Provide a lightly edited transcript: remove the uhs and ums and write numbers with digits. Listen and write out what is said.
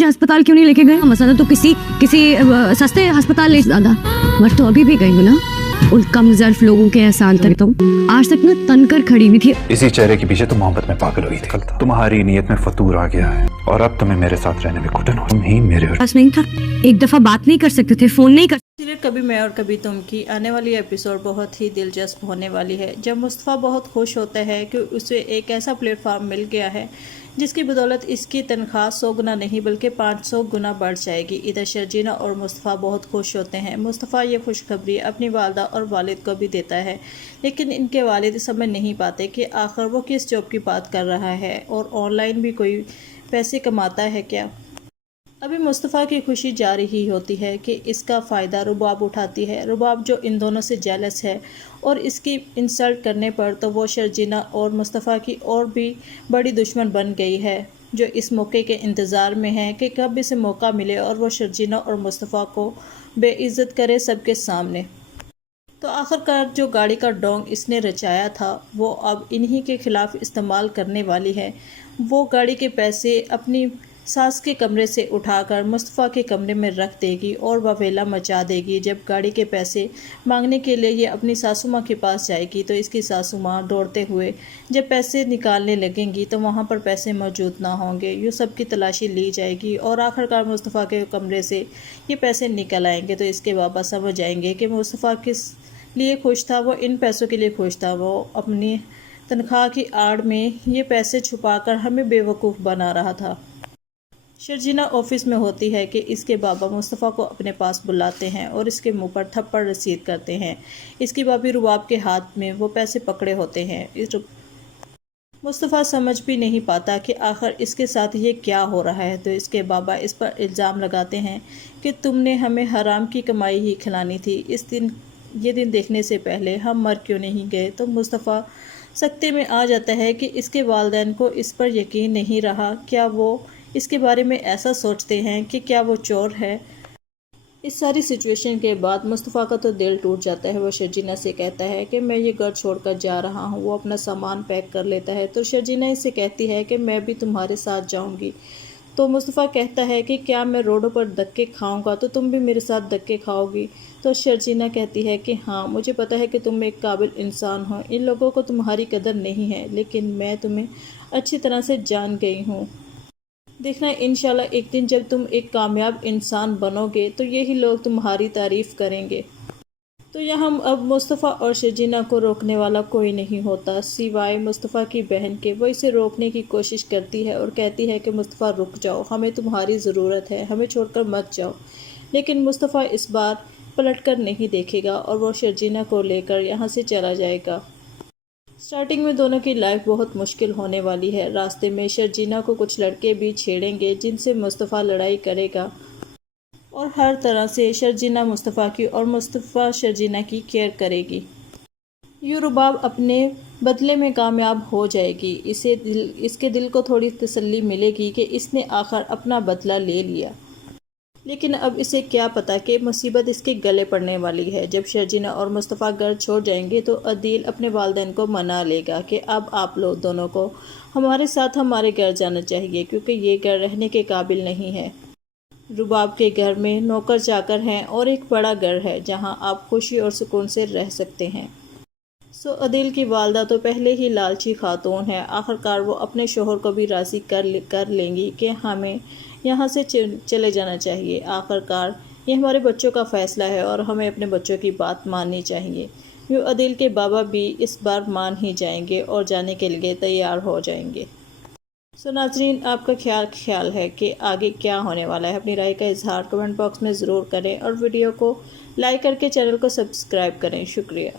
मुझे अस्पताल क्यों नहीं लेके गए? मसला तो किसी सस्ते अस्पताल ले ज्यादा, मगर तो अभी भी गई हूँ ना उन कमजोर लोगों के एहसान तक। तो आज तक ना तनकर खड़ी हुई थी। इसी चेहरे के पीछे तो मोहब्बत में पागल हुई थी। तुम्हारी नीयत में फतूर आ गया है और अब तुम्हें मेरे साथ रहने में घुटन हो। तुम ही मेरे पास नहीं था, एक दफा बात नहीं कर सकते थे, फोन नहीं कर। सीरियल कभी मैं और कभी तुम की आने वाली एपिसोड बहुत ही दिलचस्प होने वाली है, जब मुस्तफ़ा बहुत खुश होता है कि उसे एक ऐसा प्लेटफॉर्म मिल गया है जिसकी बदौलत इसकी तनख्वाह 100 गुना नहीं बल्कि 500 गुना बढ़ जाएगी। इधर शर्जीना और मुस्तफ़ा बहुत खुश होते हैं। मुस्तफ़ा ये खुशखबरी अपनी वालदा और वालिद को भी देता है, लेकिन इनके वालिद समझ नहीं पाते कि आखिर वो किस जॉब की बात कर रहा है और ऑनलाइन भी कोई पैसे कमाता है क्या। अभी मुस्तफ़ा की खुशी जा रही होती है कि इसका फ़ायदा रुबाब उठाती है। रुबाब जो इन दोनों से जेलस है और इसकी इंसल्ट करने पर तो वो शर्जीना और मुस्तफ़ा की और भी बड़ी दुश्मन बन गई है, जो इस मौके के इंतज़ार में है कि कब इसे मौका मिले और वो शर्जीना और मुस्तफ़ा को बेइज्जत करे सबके सामने। तो आखिरकार जो गाड़ी का डोंग इसने रचाया था वो अब इन्हीं के खिलाफ इस्तेमाल करने वाली है। वो गाड़ी के पैसे अपनी सास के कमरे से उठाकर मुस्तफ़ा के कमरे में रख देगी और ववेला मचा देगी। जब गाड़ी के पैसे मांगने के लिए ये अपनी सासू माँ के पास जाएगी तो इसकी सासू माँ दौड़ते हुए जब पैसे निकालने लगेंगी तो वहाँ पर पैसे मौजूद ना होंगे। यूँ सब की तलाशी ली जाएगी और आखिरकार मुस्तफ़ा के कमरे से ये पैसे निकल आएंगे। तो इसके बाबा समझ जाएंगे कि मुस्तफ़ा किस लिए खुश था, वो इन पैसों के लिए खुश था। वो अपनी तनख्वाह की आड़ में ये पैसे छुपाकर हमें बेवकूफ़ बना रहा था। शर्जीना ऑफिस में होती है कि इसके बाबा मुस्तफ़ा को अपने पास बुलाते हैं और इसके मुंह पर थप्पड़ रसीद करते हैं। इसकी भाभी रुबाब के हाथ में वो पैसे पकड़े होते हैं। मुस्तफ़ा समझ भी नहीं पाता कि आखिर इसके साथ ये क्या हो रहा है। तो इसके बाबा इस पर इल्ज़ाम लगाते हैं कि तुमने हमें हराम की कमाई ही खिलानी थी। ये दिन देखने से पहले हम मर क्यों नहीं गए। तो मुस्तफ़ा सख्ते में आ जाता है कि इसके वालिदैन को इस पर यकीन नहीं रहा। क्या वो इसके बारे में ऐसा सोचते हैं कि क्या वो चोर है। इस सारी सिचुएशन के बाद मुस्तफ़ा का तो दिल टूट जाता है। वो शर्जीना से कहता है कि मैं ये घर छोड़कर जा रहा हूँ। वो अपना सामान पैक कर लेता है तो शर्जीना इससे कहती है कि मैं भी तुम्हारे साथ जाऊँगी। तो मुस्तफ़ा कहता है कि क्या मैं रोडों पर धक्के खाऊंगा तो तुम भी मेरे साथ धक्के खाओगी। तो शर्जीना कहती है कि हाँ, मुझे पता है कि तुम एक काबिल इंसान हो, इन लोगों को तुम्हारी कदर नहीं है, लेकिन मैं तुम्हें अच्छी तरह से जान गई हूँ। देखना इंशाल्लाह एक दिन जब तुम एक कामयाब इंसान बनोगे तो यही लोग तुम्हारी तारीफ़ करेंगे। तो यहाँ अब मुस्तफ़ा और शर्जीना को रोकने वाला कोई नहीं होता सिवाय मुस्तफ़ा की बहन के। वो इसे रोकने की कोशिश करती है और कहती है कि मुस्तफ़ा रुक जाओ, हमें तुम्हारी ज़रूरत है, हमें छोड़कर मत जाओ। लेकिन मुस्तफ़ा इस बार पलटकर नहीं देखेगा और वो शर्जीना को लेकर यहाँ से चला जाएगा। स्टार्टिंग में दोनों की लाइफ बहुत मुश्किल होने वाली है। रास्ते में शर्जीना को कुछ लड़के भी छेड़ेंगे जिनसे मुस्तफ़ा लड़ाई करेगा और हर तरह से शर्जीना मुस्तफ़ा की और मुस्तफ़ा शर्जीना की केयर करेगी। यूँ रुबाब अपने बदले में कामयाब हो जाएगी। इसके दिल को थोड़ी तसल्ली मिलेगी कि इसने आखिर अपना बदला ले लिया। लेकिन अब इसे क्या पता कि मुसीबत इसके गले पड़ने वाली है। जब शर्जीना और मुस्तफ़ा घर छोड़ जाएंगे तो अदील अपने वालिदैन को मना लेगा कि अब आप लोग दोनों को हमारे साथ हमारे घर जाना चाहिए, क्योंकि ये घर रहने के काबिल नहीं है। रुबाब के घर में नौकर चाकर हैं और एक बड़ा घर है जहां आप खुशी और सुकून से रह सकते हैं। सो अदील की वालदा तो पहले ही लालची खातून है। आखिरकार वो अपने शोहर को भी राज़ी कर लेंगी कि हमें यहाँ से चले जाना चाहिए। आखिरकार ये हमारे बच्चों का फ़ैसला है और हमें अपने बच्चों की बात माननी चाहिए। यूँ अदील के बाबा भी इस बार मान ही जाएंगे और जाने के लिए तैयार हो जाएंगे। सो नाज़रीन, आपका ख्याल है कि आगे क्या होने वाला है। अपनी राय का इजहार कमेंट बॉक्स में ज़रूर करें और वीडियो को लाइक करके चैनल को सब्सक्राइब करें। शुक्रिया।